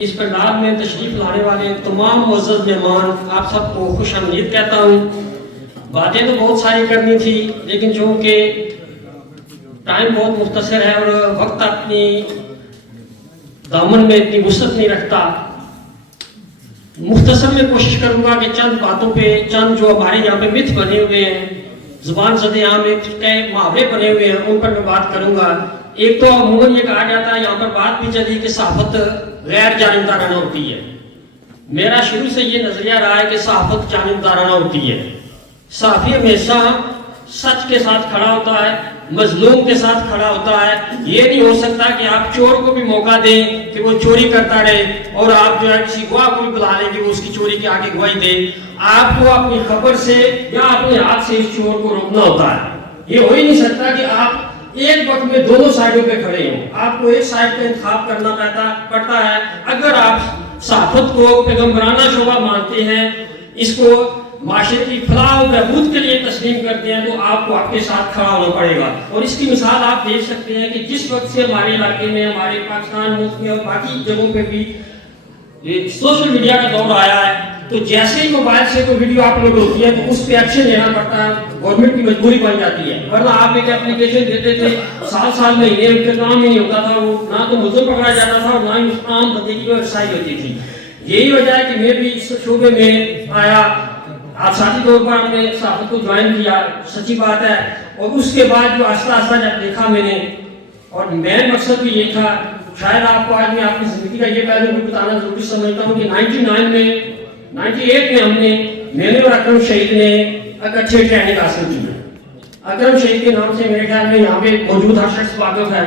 اس پنڈال میں تشریف لانے والے تمام معزز مہمان آپ سب کو خوش آمدید کہتا ہوں۔ باتیں تو بہت ساری کرنی تھی لیکن چونکہ ٹائم بہت مختصر ہے اور وقت اپنی دامن میں اتنی وسعت نہیں رکھتا، مختصر میں کوشش کروں گا کہ چند باتوں پہ، چند جو ہمارے یہاں پہ مت بنے ہوئے ہیں، زبان زدے عام ایک محاورے بنے ہوئے ہیں، ان پر میں بات کروں گا۔ ایک تو عموماً یہ کہا جاتا ہے، یہاں پر بات بھی چلی کہ صحافت غیر جانبدارانہ ہوتی ہے۔ میرا شروع سے یہ نظریہ رہا ہے کہ صحافت جانبدارانہ ہوتی ہے۔ صحافی ہمیشہ سچ کے ساتھ کھڑا ہوتا ہے، مظلوم کے ساتھ کھڑا ہوتا ہے۔ یہ نہیں ہو سکتا کہ آپ چور کو بھی موقع دیں کہ وہ چوری کرتا رہے اور آپ جو ہے کسی گواہ کو بھی بلا لیں کہ وہ اس کی چوری کے آگے گواہی دے۔ آپ کو اپنی خبر سے یا اپنے ہاتھ سے اس چور کو روکنا ہوتا ہے۔ یہ ہو ہی نہیں سکتا کہ آپ ایک وقت میں دونوں سائڈوں پہ کھڑے ہوں، آپ کو ایک سائڈ کا انتخاب کرنا پڑتا ہے۔ اگر آپ صحافت کو پیغمبرانہ شعبہ مانتے ہیں، اس کو معاشرے کی فلاح و بہبود کے لیے تسلیم کرتے ہیں، تو آپ کو آپ کے ساتھ کھڑا ہونا پڑے گا۔ اور اس کی مثال آپ دیکھ سکتے ہیں کہ جس وقت سے ہمارے علاقے میں، ہمارے پاکستان ملک میں اور باقی جگہوں پہ بھی سوشل میڈیا کا دور آیا ہے، تو جیسے ہی موبائل سے کوئی ویڈیو اپلوڈ ہوتی ہے تو اس پہ ایکشن لینا پڑتا ہے، گورنمنٹ کی مجبوری بن جاتی ہے۔ ورنہ آپ ایک اپلیکیشن دیتے تھے، سال مہینے ان کے کام ہی نہیں ہوتا تھا، وہ نہ تو ملزم پکڑا جاتا تھا اور نہ ہی اس عام بندے کی رسائی ہوتی تھی۔ یہی وجہ ہے کہ میں بھی اس شعبے میں آیا، ذاتی طور پر ہم نے صحافت کو جوائن کیا، سچی بات ہے۔ اور اس کے بعد جو آہستہ آہستہ جب دیکھا میں نے، اور مین مقصد بھی یہ تھا، شاید آپ کو آج میں آپ کی زندگی کا یہ پہلو بھی بتانا ضروری سمجھتا ہوں کہ 98 میں میں نے اور اکرم شہید نے اکٹھے ٹریننگ حاصل کی۔ اکرم شہید کے نام سے میرے خیال میں یہاں پہ موجود ہر شخص واقف ہے،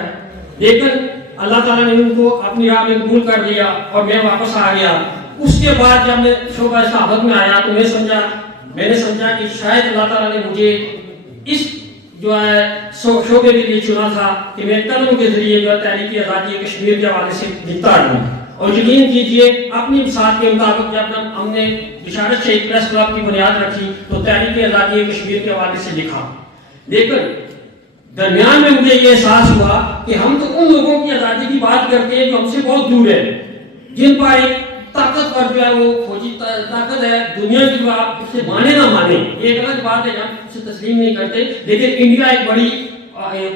لیکن اللہ تعالیٰ نے ان کو اپنی راہ میں قبول کر لیا اور میں واپس آ گیا۔ اس کے بعد جب میں شعبہ صحافت میں آیا تو میں نے سمجھا کہ شاید اللہ تعالیٰ نے مجھے اس جو ہے شعبے کے لیے چنا تھا کہ میں قلم کے ذریعے جو ہے تحریک آزادی کشمیر کے حوالے سے لکھتا رہوں۔ اور یقین کیجئے اپنی ساتھ کے مطابق جب ہم نے بشارت شہید پریس کلب کی بنیاد رکھی تو تحریک آزادی کشمیر کے حوالے سے لکھا، لیکن درمیان میں مجھے یہ احساس ہوا کہ ہم تو ان لوگوں کی آزادی کی بات کرتے ہیں جو ہم سے بہت دور ہے، جن پر ایک طاقت پر جو ہے وہ فوجی طاقت ہے دنیا کی، آپ اسے مانے نہ مانے ایک الگ بات ہے، ہم اسے تسلیم نہیں کرتے، لیکن انڈیا ایک بڑی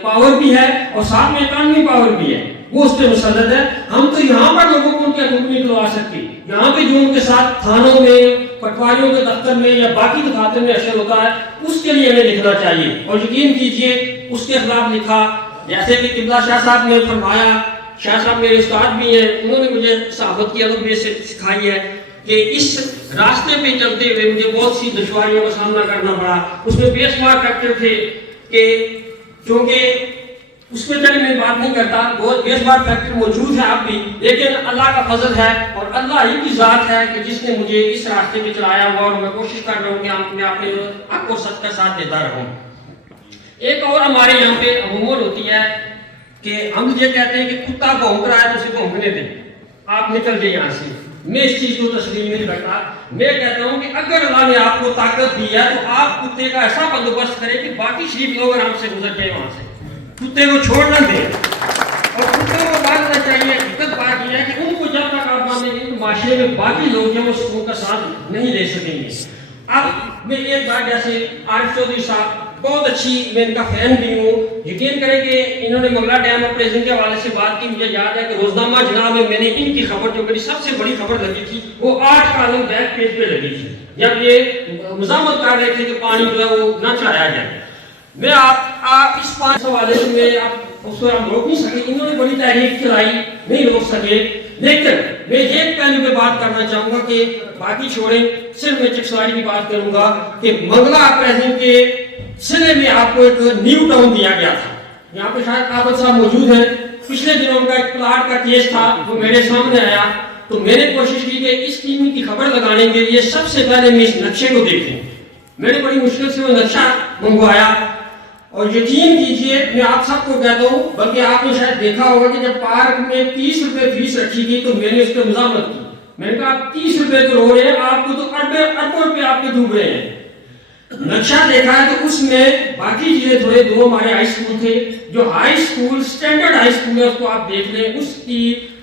پاور بھی ہے اور ساتھ میں قانونی پاور بھی ہے، وہ اس پہ مسلط ہے۔ ہم تو یہاں پر لوگوں کو ان کے حقوق نہیں دلوا سکتے، یہاں پہ جو ان کے ساتھ تھانوں میں، پٹواریوں کے دفتر میں یا باقی دفاتر میں اشر ہوتا ہے، اس کے لیے ہمیں لکھنا چاہیے۔ اور یقین کیجئے اس کے خلاف لکھا، جیسے کہ قبلہ شاہ صاحب نے فرمایا، شاہ صاحب میرے استاد بھی ہیں، انہوں نے مجھے صحافت کی ادب سے سکھائی ہے کہ اس راستے پہ چلتے ہوئے مجھے بہت سی دشواریوں کا سامنا کرنا پڑا۔ اس میں بے شمار فیکٹر تھے کہ چونکہ اس میں چلے میں بات نہیں کرتا، بہت بے شمار فیکٹر موجود ہیں اب بھی، لیکن اللہ کا فضل ہے اور اللہ ہی کی ذات ہے کہ جس نے مجھے اس راستے پہ چلایا ہوا، اور میں کوشش کر رہا ہوں کہ میں اپنے حق اور سچ کا ساتھ دیتا رہوں۔ ایک اور ہمارے یہاں پہ عموماً ہوتی ہے کہ ہم یہ کہتے ہیں کہ کتا بھونک رہا ہے تو اسے بھونکنے دیں، آپ نکل جائیں یہاں سے۔ میں اس چیز کو تسلیم نہیں کرتا، میں کہتا ہوں کہ اگر اللہ نے آپ کو طاقت دی ہے تو آپ کتے کا ایسا بندوبست کریں کہ باقی شریف لوگ آرام سے گزر جائیں وہاں سے، کتے کو چھوڑ نہ دیں۔ اور کتے کو بانٹنا چاہیے، حقیقت بات یہ ہے کہ ان کو جب تک آپ باندھیں گے تو معاشرے میں باقی لوگ ہیں وہ سکون کا ساتھ نہیں لے سکیں گے۔ اب میں ایک بات، جیسے عارف چودھری صاحب بہت اچھی، میں ان کا فین بھی ہوں، یقین کریں کہ انہوں نے منگلا ڈیم اپریزنگ کے حوالے سے بات کی، مجھے یاد ہے کہ روزنامہ جناب میں نے ان کی خبر جو میری سب سے بڑی خبر لگی تھی وہ 8 کالم بیک پیج پہ لگی تھی، جب یہ مزاحمت کر رہے تھے کہ پانی جو ہے وہ نہ چڑھایا جائے۔ میں آپ اس پانچ حوالے سے میں اس کو ہم روک نہیں سکے، انہوں نے بڑی تحریک چلائی، نہیں روک سکے، لیکن میں ایک پہلو پہ بات کرنا چاہوں گا کہ باقی چھوڑیں، صرف میں چکسواڑی کی بات کروں گا کہ منگلا اپریزنگ کے سلے میں آپ کو ایک نیو ٹاؤن دیا گیا تھا، یہاں پہ شاید عابد صاحب موجود ہیں، پچھلے دنوں کا ایک پلاٹ کا کیس تھا وہ میرے سامنے آیا، تو میں نے کوشش کی کہ اس ٹیم کی خبر لگانے کے لیے سب سے پہلے میں اس نقشے کو دیکھوں، میں نے بڑی مشکل سے وہ نقشہ منگوایا، اور یقین کیجئے میں آپ سب کو کہتا ہوں، بلکہ آپ نے شاید دیکھا ہوگا کہ جب پارک میں 30 روپے فیس رکھی گئی تو میں نے اس پہ مزاحمت کی، میں نے کہا آپ 30 روپے کو رو رہے ہیں، آپ کو تو اربوں روپے آپ کے ڈوب رہے ہیں۔ نقشہ دیکھا ہے تو اس میں باقی چیزیں تھوڑے، 2 ہمارے ہائی اسکول تھے، جو high school standard high school ہے اس کو آپ دیکھ لیں، اس کی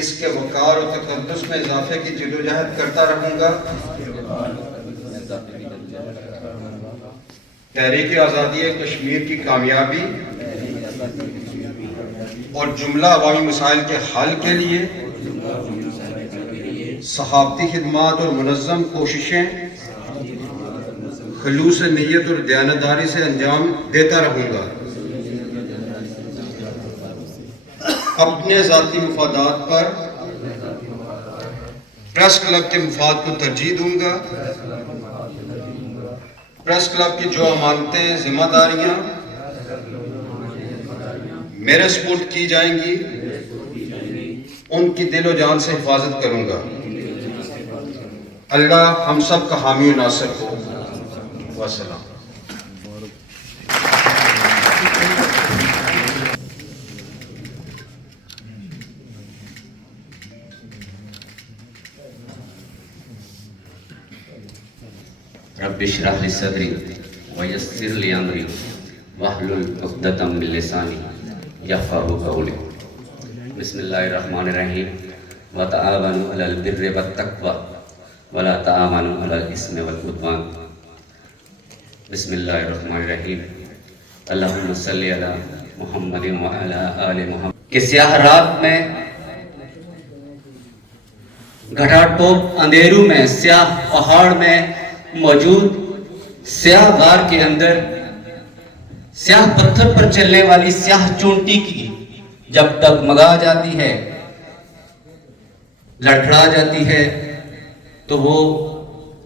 اس کے وقار و تقدس میں اضافے کی جدوجہد کرتا رہوں گا، تحریک آزادی کشمیر کی کامیابی اور جملہ عوامی مسائل کے حل کے لیے صحافتی خدمات اور منظم کوششیں خلوص نیت اور دیانتداری سے انجام دیتا رہوں گا، اپنے ذاتی مفادات پر پریس کلب کے مفاد کو ترجیح دوں گا، پریس کلب کی جو امانتیں ذمہ داریاں میرے سپرد کی جائیں گی ان کی دل و جان سے حفاظت کروں گا۔ اللہ ہم سب کا حامی و ناصر ہو۔ وسلام۔ رب اشرح لی صدری ویسر لی امری واحلل عقدۃ من لسانی یفقہوا قولی۔ بسم اللہ الرحمن الرحیم۔ وتعاونوا علی البر والتقوی ولا تعاونوا علی الاثم والعدوان۔ بسم اللہ الرحمن الرحیم۔ اللہم صلی علی محمد وعلی آل محمد۔ کہ سیاہ رات میں، گھٹا ٹوپ اندھیروں میں، سیاہ پہاڑ میں موجود سیاہ غار کے اندر سیاہ پتھر پر چلنے والی سیاہ چونٹی کی جب ڈگمگا جاتی ہے، لڑکھڑا جاتی ہے، تو وہ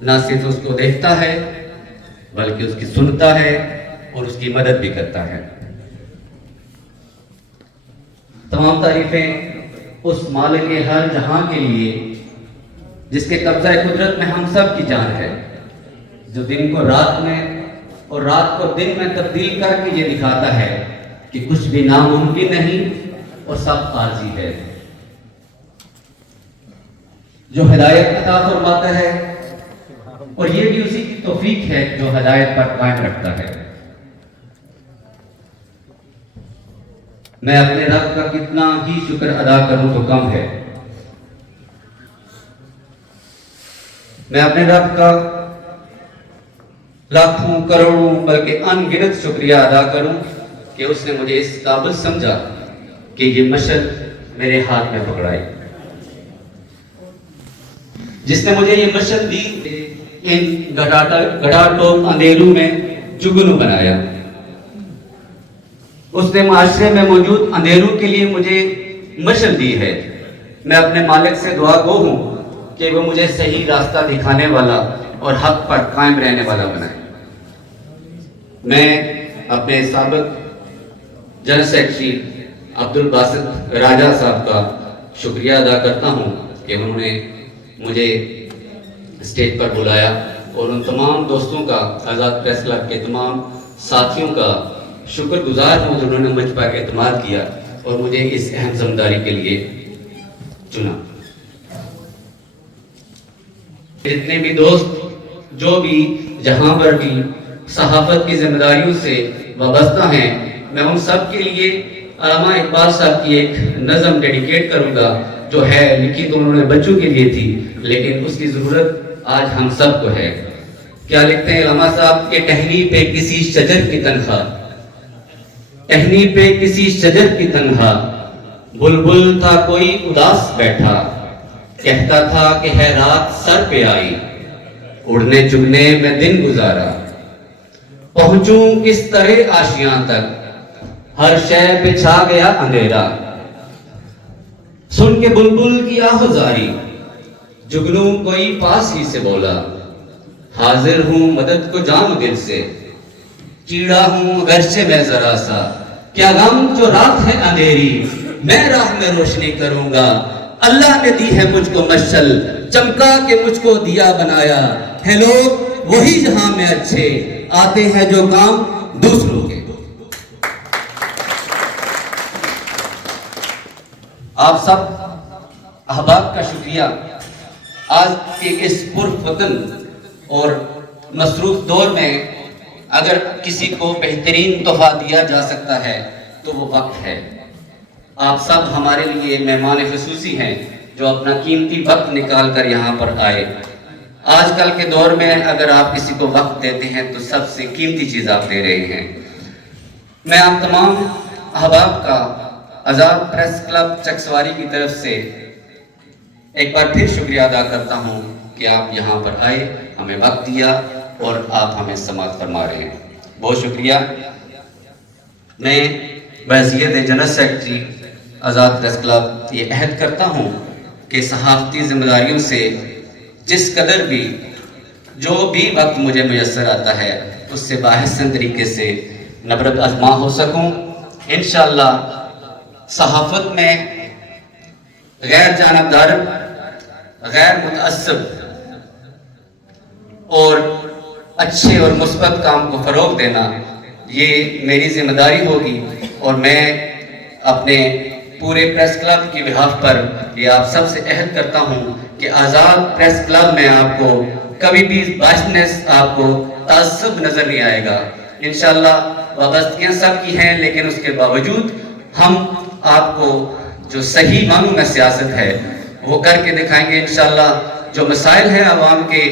نہ صرف اس کو دیکھتا ہے بلکہ اس کی سنتا ہے اور اس کی مدد بھی کرتا ہے۔ تمام تعریفیں اس مالک ہر جہاں کے لیے جس کے قبضہ قدرت میں ہم سب کی جان ہے، جو دن کو رات میں اور رات کو دن میں تبدیل کر کے یہ دکھاتا ہے کہ کچھ بھی ناممکن نہیں اور سب عارضی ہے، جو ہدایت عطا فرماتا ہے اور یہ بھی اسی کی توفیق ہے جو ہدایت پر قائم رکھتا ہے۔ میں اپنے رب کا کتنا ہی شکر ادا کروں تو کم ہے۔ میں اپنے رب کا لاکھوں کروڑوں بلکہ ان گنت شکریہ ادا کروں کہ اس نے مجھے اس قابل سمجھا کہ یہ مشعل میرے ہاتھ میں پکڑائی، جس نے مجھے یہ مشعل دی، ان گھٹا ٹوپ اندھیروں میں جگنو بنایا۔ اس نے معاشرے میں موجود اندھیروں کے لیے مجھے مشعل دی ہے۔ میں اپنے مالک سے دعا گو ہوں کہ وہ مجھے صحیح راستہ دکھانے والا اور حق پر قائم رہنے والا بنائے۔ میں اپنے سابق جنرل سیکرٹری عبدالباسط راجہ صاحب کا شکریہ ادا کرتا ہوں کہ انہوں نے مجھے اسٹیج پر بلایا، اور ان تمام دوستوں کا، آزاد پریس کلب کے تمام ساتھیوں کا شکر گزار ہوں جنہوں نے مجھ پر اعتماد کیا اور مجھے اس اہم ذمہ داری کے لیے چنا۔ جتنے بھی دوست جو بھی جہاں پر بھی صحافت کی ذمہ داریوں سے وابستہ ہیں، میں ان سب کے لیے علامہ اقبال صاحب کی ایک نظم ڈیڈیکیٹ کروں گا، جو ہے لکھی تو انہوں نے بچوں کے لیے تھی لیکن اس کی ضرورت آج ہم سب کو ہے۔ کیا لکھتے ہیں علامہ صاحب کہ ٹہنی پہ کسی شجر کی تنہا، ٹہنی پہ کسی شجر کی تنہا، بلبل تھا کوئی اداس بیٹھا، کہتا تھا کہ ہے رات سر پہ آئی، اڑنے چگنے میں دن گزارا، پہنچوں کس طرح آشیاں تک، ہر شے پہ چھا گیا اندھیرا، سن کے بلبل کی آہوزاری، جگنو کوئی پاس ہی سے بولا، حاضر ہوں مدد کو جان دل سے، کیڑا ہوں اگرچہ میں ذرا سا، کیا غم جو رات ہے اندھیری، میں راہ میں روشنی کروں گا، اللہ نے دی ہے مجھ کو مشعل، چمکا کے مجھ کو دیا بنایا، ہے لوگ وہی جہاں میں اچھے، آتے ہیں جو کام دوسروں کے۔ آپ سب احباب کا شکریہ۔ آج کے اس پرفتن اور مصروف دور میں اگر کسی کو بہترین تحفہ دیا جا سکتا ہے تو وہ وقت ہے۔ آپ سب ہمارے لیے مہمان خصوصی ہیں جو اپنا قیمتی وقت نکال کر یہاں پر آئے. آج کل کے دور میں اگر آپ کسی کو وقت دیتے ہیں تو سب سے قیمتی چیز آپ دے رہے ہیں. میں آپ تمام احباب کا آزاد پریس کلب چکسواری کی طرف سے ایک بار پھر شکریہ ادا کرتا ہوں کہ آپ یہاں پر آئے، ہمیں وقت دیا اور آپ ہمیں سماعت فرما رہے ہیں. بہت شکریہ. میں بحیثیت جنرل سیکرٹری آزاد پریس کلب یہ عہد کرتا ہوں کہ صحافتی ذمہ داریوں سے جس قدر بھی جو بھی وقت مجھے میسر آتا ہے اس سے باحسن طریقے سے نبرد آزما ہو سکوں. انشاءاللہ صحافت میں غیر جانبدار، غیر متعصب اور اچھے اور مثبت کام کو فروغ دینا یہ میری ذمہ داری ہوگی. اور میں اپنے پورے پریس کلب کی بہاف پر یہ آپ سب سے عہد کرتا ہوں کہ آزاد پریس کلب میں آپ کو کبھی بھی بائسنس، آپ کو تعصب نظر نہیں آئے گا. انشاءاللہ وابستگیاں سب کی ہیں، لیکن اس کے باوجود ہم آپ کو جو صحیح معنوں میں سیاست ہے وہ کر کے دکھائیں گے. انشاءاللہ جو مسائل ہیں عوام کے،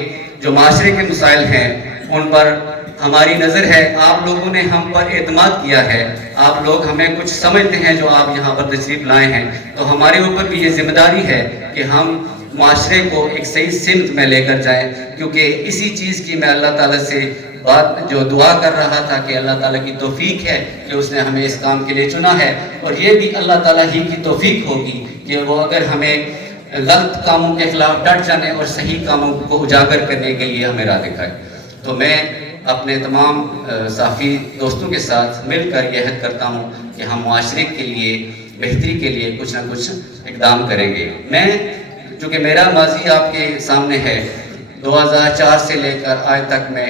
جو معاشرے کے مسائل ہیں، ان پر ہماری نظر ہے. آپ لوگوں نے ہم پر اعتماد کیا ہے، آپ لوگ ہمیں کچھ سمجھتے ہیں جو آپ یہاں پر تشریف لائے ہیں، تو ہمارے اوپر بھی یہ ذمہ داری ہے کہ ہم معاشرے کو ایک صحیح سمت میں لے کر جائیں. کیونکہ اسی چیز کی میں اللہ تعالیٰ سے بات جو دعا کر رہا تھا کہ اللہ تعالیٰ کی توفیق ہے کہ اس نے ہمیں اس کام کے لیے چنا ہے، اور یہ بھی اللہ تعالیٰ ہی کی توفیق ہوگی کہ وہ اگر ہمیں غلط کاموں کے خلاف ڈٹ جانے اور صحیح کاموں کو اجاگر کرنے کے لیے ہمیں راہ دکھائے. تو میں اپنے تمام صحافی دوستوں کے ساتھ مل کر یہ عہد کرتا ہوں کہ ہم معاشرے کے لیے بہتری کے لیے کچھ نہ کچھ اقدام کریں گے. میں چونکہ میرا ماضی آپ کے سامنے ہے، 2004 سے لے کر آج تک میں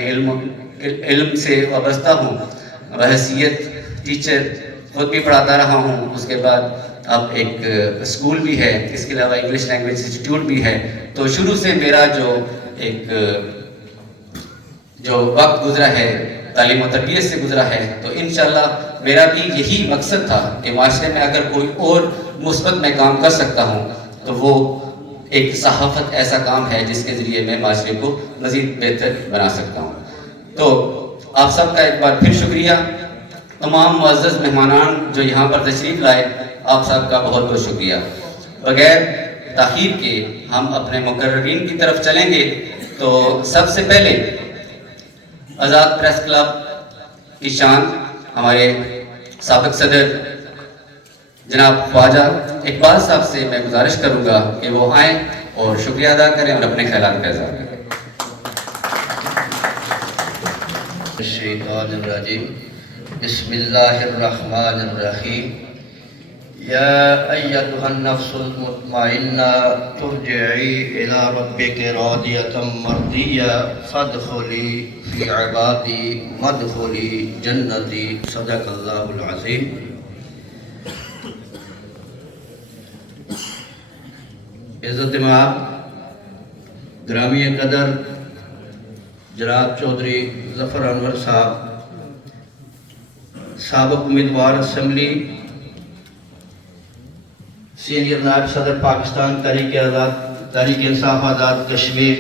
علم سے وابستہ ہوں. بحیثیت ٹیچر خود بھی پڑھاتا رہا ہوں، اس کے بعد اب ایک اسکول بھی ہے، اس کے علاوہ انگلش لینگویج انسٹیٹیوٹ بھی ہے. تو شروع سے میرا جو وقت گزرا ہے تعلیم و تربیت سے گزرا ہے، تو انشاءاللہ میرا بھی یہی مقصد تھا کہ معاشرے میں اگر کوئی اور مثبت میں کام کر سکتا ہوں تو وہ ایک صحافت ایسا کام ہے جس کے ذریعے میں معاشرے کو مزید بہتر بنا سکتا ہوں. تو آپ سب کا ایک بار پھر شکریہ. تمام معزز مہمانان جو یہاں پر تشریف لائے، آپ سب کا بہت بہت شکریہ. بغیر تاخیر کے ہم اپنے مقررین کی طرف چلیں گے. تو سب سے پہلے آزاد پریس کلب کی شان ہمارے سابق صدر جناب خواجہ اقبال صاحب سے میں گزارش کروں گا کہ وہ آئیں اور شکریہ ادا کریں اور اپنے خیالات کا اظہار کریں. الشیطان الرجیم. بسم اللہ الرحمن الرحیم. یا ایتها النفس المطمئنہ ترجعی الی ربک راضیۃ مرضیہ فادخلی فی عبادی وادخلی جنتی. صدق اللہ العظیم. عزت مآب گرامی قدر جناب چودھری ظفر انور صاحب، سابق امیدوار اسمبلی، سینئر نائب صدر پاکستان تحریک انصاف آزاد کشمیر،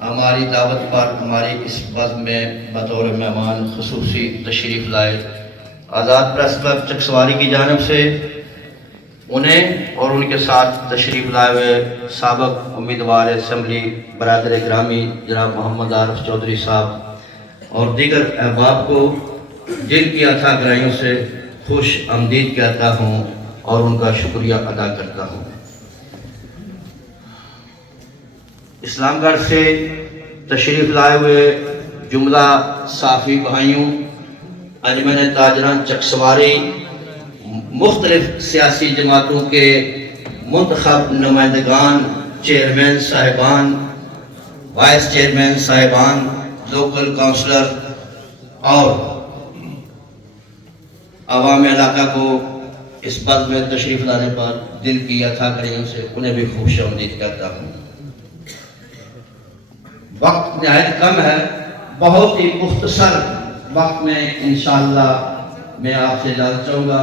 ہماری دعوت پر ہماری اس بزم میں بطور مہمان خصوصی تشریف لائے. آزاد پریس کلب چکسواری کی جانب سے انہیں اور ان کے ساتھ تشریف لائے ہوئے سابق امیدوار اسمبلی برادر گرامی جناب محمد عارف چودھری صاحب اور دیگر احباب کو دل کی عطا گرائیوں سے خوش آمدید کہتا ہوں اور ان کا شکریہ ادا کرتا ہوں. اسلام گڑھ سے تشریف لائے ہوئے جملہ صحافی بھائیوں، انجمن تاجران چکسواری، مختلف سیاسی جماعتوں کے منتخب نمائندگان، چیئرمین صاحبان، وائس چیئرمین صاحبان، لوکل کونسلر اور عوام علاقہ کو اس بات میں تشریف لانے پر دل کی عطا گرائیوں سے انہیں بھی خوش آمدید کرتا ہوں. وقت نہایت کم ہے، بہت ہی مختصر وقت میں انشاءاللہ میں آپ سے اجازت چاہوں گا.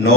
9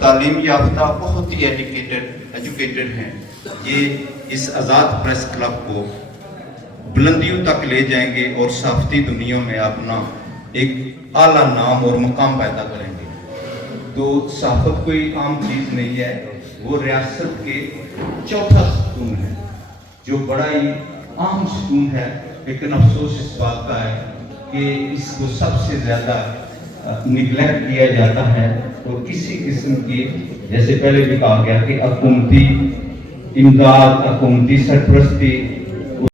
تعلیم یافتہ، بہت ہی ایجوکیٹڈ ہیں، یہ اس آزاد پریس کلب کو بلندیوں تک لے جائیں گے اور صحافتی دنیا میں اپنا ایک اعلیٰ نام اور مقام پیدا کریں گے۔ تو صحافت کوئی عام چیز نہیں ہے، وہ ریاست کے چوتھا ستون ہے، جو بڑا ہی عام ستون ہے، لیکن افسوس اس بات کا ہے کہ اس کو سب سے زیادہ نگلیکٹ کیا جاتا ہے اور کسی قسم کی، جیسے پہلے بھی کہا گیا کہ حکومتی امداد، حکومتی سرپرستی